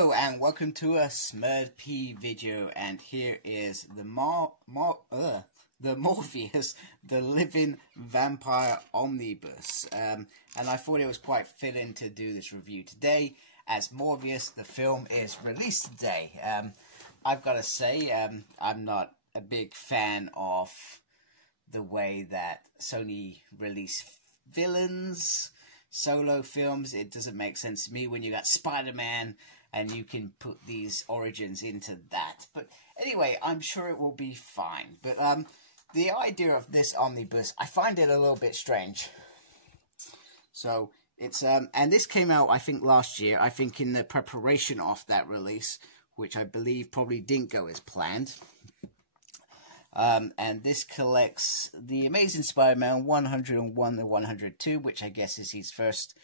Hello and welcome to a Smurd video, and here is the Morbius, the Living Vampire Omnibus. And I thought it was quite fitting to do this review today, as Morbius, the film, is released today. I've got to say, I'm not a big fan of the way that Sony release villains, solo films. It doesn't make sense to me when you got Spider-Man and you can put these origins into that. But anyway, I'm sure it will be fine. But the idea of this omnibus, I find it a little bit strange. So it's and this came out, I think, last year. I think in the preparation of that release, which I believe probably didn't go as planned. And this collects the Amazing Spider-Man 101 and 102, which I guess is his first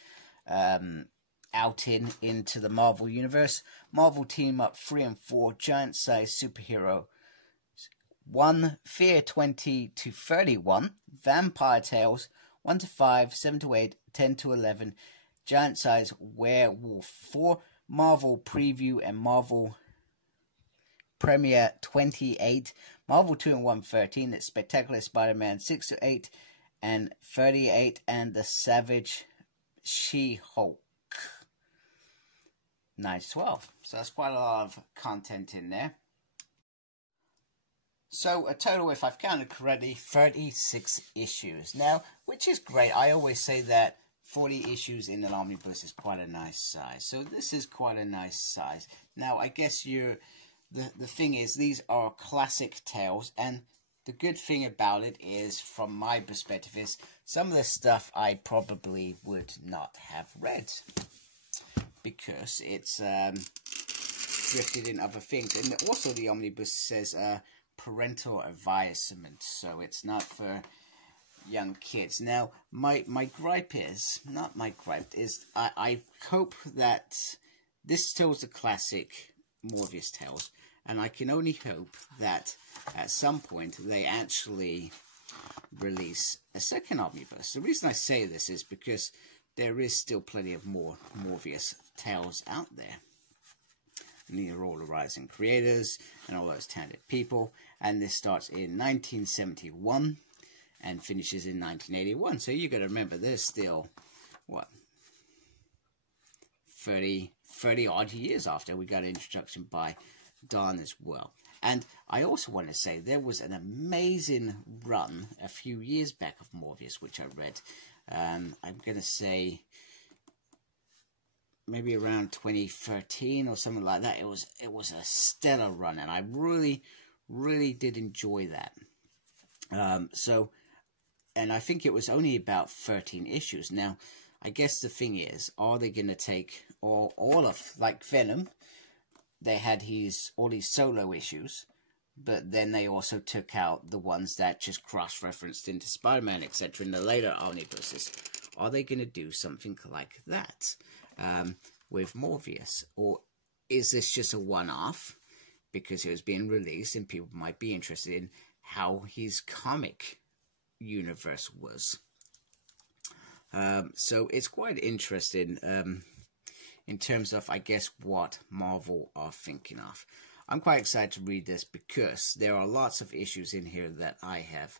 outing into the Marvel Universe. Marvel Team Up 3 and 4, Giant Size Superhero 1, Fear 20 to 31, Vampire Tales 1 to 5, 7 to 8, 10 to 11, Giant Size Werewolf 4, Marvel Preview and Marvel Premiere 28, Marvel 2 and 1 13, it's Spectacular Spider-Man 6 to 8 and 38, and the Savage She-Hulk 9 to 12. So that's quite a lot of content in there. So a total, if I've counted correctly, 36 issues. Now, which is great. I always say that 40 issues in an omnibus is quite a nice size. So this is quite a nice size. Now, I guess the thing is, these are classic tales, and the good thing about it is, from my perspective, is some of the stuff I probably would not have read because it's drifted in other things. And also the omnibus says parental advisement, so it's not for young kids. Now, my gripe is, not my gripe, is I hope that this tells the classic Morbius tales, and I can only hope that at some point they actually release a second omnibus. The reason I say this is because there is still plenty of more Morbius tales out there. And these are all the rising creators and all those talented people. And this starts in 1971 and finishes in 1981. So you got to remember, there's still, what, 30 odd years after we got an introduction by Dawn as well. And I also want to say there was an amazing run a few years back of Morbius, which I read. I'm going to say maybe around 2013 or something like that. It was a stellar run, and I really did enjoy that. And I think it was only about 13 issues. Now, I guess the thing is, are they going to take all of, like Venom, they had all these solo issues, but then they also took out the ones that just cross-referenced into Spider-Man, etc. in the later omnibuses. Are they going to do something like that with Morbius? Or is this just a one-off because it was being released and people might be interested in how his comic universe was? So it's quite interesting in terms of, I guess, what Marvel are thinking of. I'm quite excited to read this because there are lots of issues in here that I have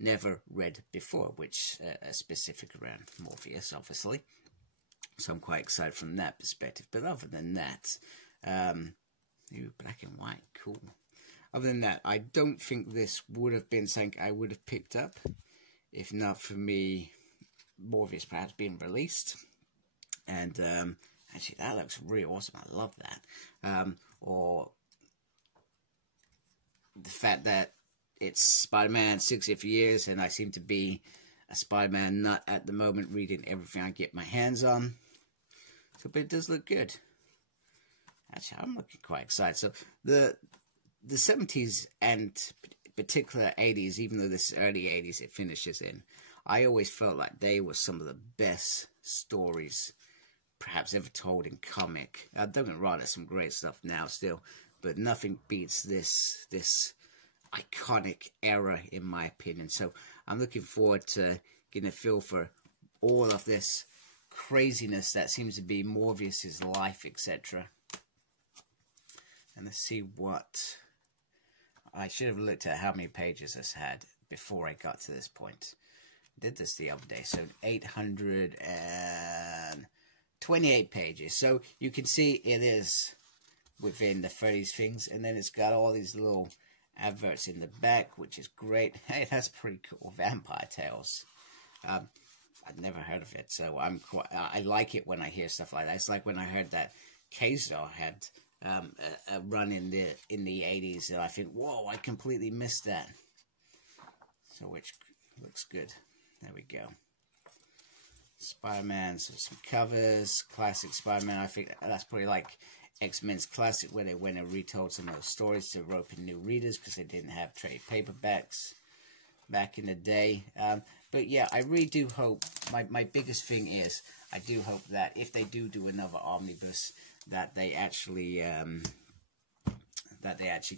never read before, which are specific around Morbius, obviously. So I'm quite excited from that perspective. But other than that, black and white, cool. Other than that, I don't think this would have been something I would have picked up if not for me, Morbius perhaps being released. And actually, that looks really awesome. I love that. Or the fact that it's Spider-Man 60th years, and I seem to be a Spider-Man nut at the moment, reading everything I get my hands on. So, but it does look good. Actually, I'm looking quite excited. So the 70s and particular 80s, even though this is early 80s, it finishes in, I always felt like they were some of the best stories perhaps ever told in comic. Don't get me wrong, there's some great stuff now still, but nothing beats this iconic era, in my opinion. So I'm looking forward to getting a feel for all of this craziness that seems to be Morbius's life, etc. And let's see what... I should have looked at how many pages this had before I got to this point. I did this the other day. So 828 pages. So you can see it is within the 30 things. And then it's got all these little adverts in the back, which is great. Hey, that's pretty cool. Vampire Tales. I'd never heard of it, so I like it when I hear stuff like that. It's like when I heard that K-Star had a run in the 80s, and I think, whoa, I completely missed that. So which looks good. There we go. Spider-Man, so some covers, classic Spider-Man. I think that's probably like X-Men's Classic, where they went and retold some of those stories to rope in new readers because they didn't have trade paperbacks back in the day. But yeah, I really do hope, my biggest thing is, I do hope that if they do another omnibus, that they actually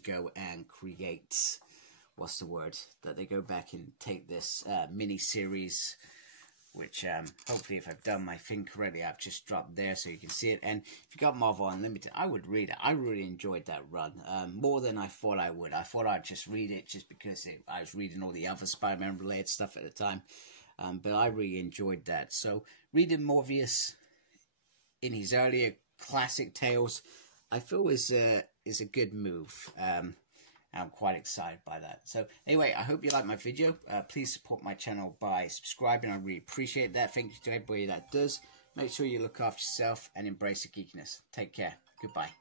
go and create, what's the word, that they go back and take this mini-series, which hopefully, if I've done my thing correctly, I've just dropped there so you can see it. And if you got Marvel Unlimited, I would read it. I really enjoyed that run, more than I thought I would. I thought I'd just read it just because I was reading all the other Spider-Man related stuff at the time. But I really enjoyed that. So reading Morbius in his earlier classic tales, I feel is a good move. I'm quite excited by that. So anyway, I hope you like my video. Please support my channel by subscribing. I really appreciate that. Thank you to everybody that does. Make sure you look after yourself and embrace the geekiness. Take care. Goodbye.